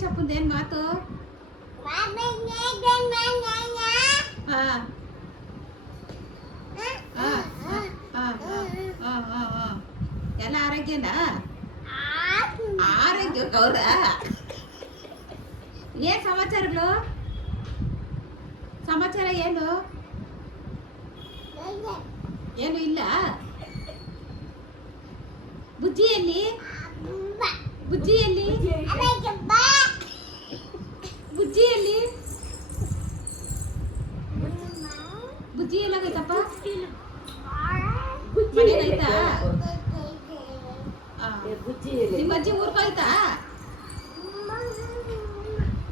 ತನೀಶ್ ಅಪ್ಪಂದು ಏನು ಮಾತು? ಎಲ್ಲ ಆರೋಗ್ಯನಾ? ಆರೋಗ್ಯ ಗೌರ ಏನ್ ಸಮಾಚಾರಗಳು? ಸಮಾಚಾರ ಏನು? ಏನು ಇಲ್ಲ. ಬುಜ್ಜಿಯಲ್ಲಿ ಬುಜ್ಜಿಯಲ್ಲಿ ಬುಜ್ಜಿಯಲ್ಲಿ ಬುಜ್ಜಿ ಎಲ್ಲಾಗೈತಪ್ಪ? ಮನೆಗೈತಾ? ನಿಮ್ಮ ಅಜ್ಜಿ ಊರ್ಗೋಯ್ತಾ?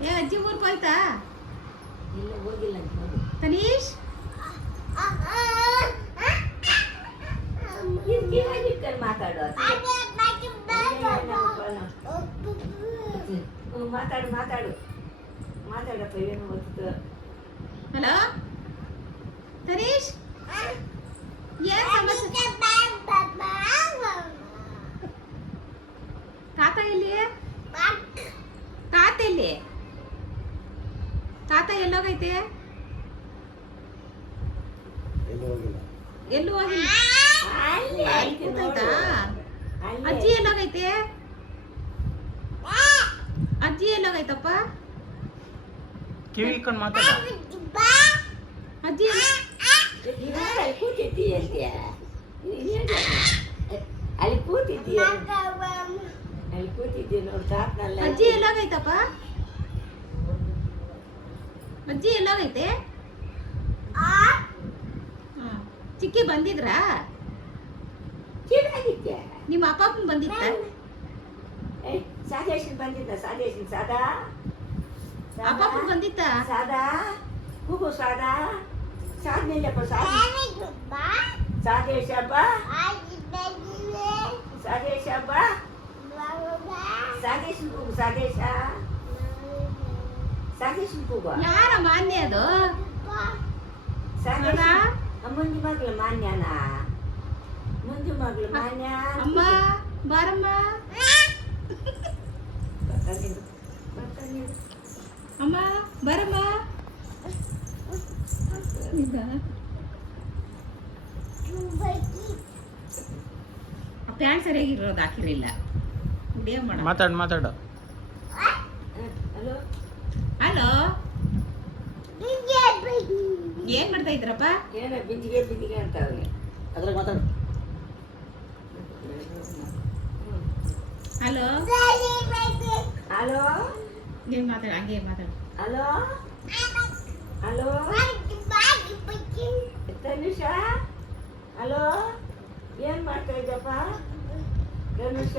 ಏ ಅಜ್ಜಿ ಊರ್ಗೋಯ್ತಾ? ತನೀಶ್ ಮಾತಾಡು ಮಾತಾಡು ಮಾತಾಡು ಮಾತಾಡಪ್ಪ. ಏನು ಗೊತ್ತು? ಹಲೋ ತನೀಶ್, ಏನ್ ಸಮಾಚಾರ? ತಾತ ಎಲ್ಲಿ? ತಾತ ಎಲ್ಲಿ? ತಾತ ಎಲ್ಲೋಗೈತೆ? ಎಲ್ಲೂ ಹೋಗಿಲ್ಲ. ಕೂತೈತಾ? ಅಜ್ಜಿ ಎಲ್ಲೋಗೈತೆ? ಅಜ್ಜಿ ಎಲ್ಲೋಗೈತಪ್ಪ? ಕಿವಿ ಇಟ್ಕೊಂಡು ಮಾತಾಡ. ಅಜ್ಜಿ ಕೂತಿದ್ದೀಯ ಅಲ್ಲಿ ಕೂತಿದ್ದೀಯ ಅಲ್ಲಿ ಕೂತಿದ್ದೀಯ ನೋಡಿ ತಾತನಲ್ಲ. ಅಜ್ಜಿ ಎಲ್ಲೋಗೈತಪ್ಪ? ಅಜ್ಜಿ ಎಲ್ಲೋಗೈತೆ? ಚಿಕ್ಕಿ ಬಂದಿದ್ರಾ? ಚೆನ್ನಾಗಿದ್ದೆ. ನಿಮ್ಮ ಅಪ್ಪನ ಬಂದಿತ್ತ? ಸಾದೇಶನ್ ಬಂದಿದ್ದ. ಸಾದೇಶನ್ ಸಾದಾ ಅಪ್ಪನ ಬಂದಿತ್ತ? ಸಾದಾ ಕೂಗು ಸಾದಾ ಸಾದ್ನಿಲ್ಲಪ್ಪ. ಸಾದೇಶ ಹಬ್ಬ ಸಾದೇಶ ಹಬ್ಬ ಸಾದೇಶನ್ ಕೂಗು. ಸಾದೇಶ ಸಾದೇಶನ್ ಕೂಗು. ಯಾರ ಮಾನ್ಯ ಅದು? ಸಾದೇಶ ಮುಂಜಿ ಮಗ್ಳು ಮಾನ್ಯನ. ಮುಂಜಿ ಮಗ್ಳು ಮಾನ್ಯ. ಅಮ್ಮ ಬಾರಮ್ಮ. ಅಮ್ಮ ಬಾರಮ್ಮ. ಪ್ಯಾಂಟ್ ಸರಿಯಾಗಿರೋದು ಹಾಕಿರಲಿಲ್ಲ. ಮಾತಾಡು ಮಾತಾಡು. ಹಲೋ ಹಲೋ, ಏನ್ ಮಾಡ್ತಾ ಇದ್ರಪ್ಪ? ಏನ ಬಿಂದಿಗೆ ಬಿಂದಿಗೆ ಅಂತ ಅವ್ರಿಗೆ ಅದ್ರಾಗ ಮಾತಾಡು. ಹಲೋ ಹಲೋ ಏನ್ ಮಾತಾಡ? ಹಂಗೆ ಮಾತಾಡು. Hello hello ತನುಷ. ಹಲೋ ಏನ್ ಮಾಡ್ತಾ ಇದ್ದಪ್ಪ ತನುಷ?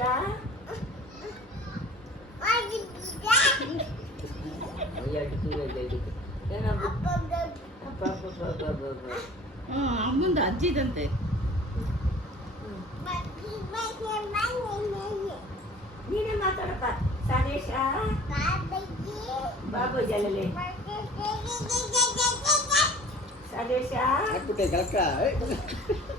ಅಮ್ಮಂದ ಅಜ್ಜಿದಂತೆ. ನೀನೇ ಮಾತಾಡಪ್ಪ. ಸಾದೇಶ ಬಾಬೂಜಿ ಅಲ್ಲೇ ಸಾದೇಶ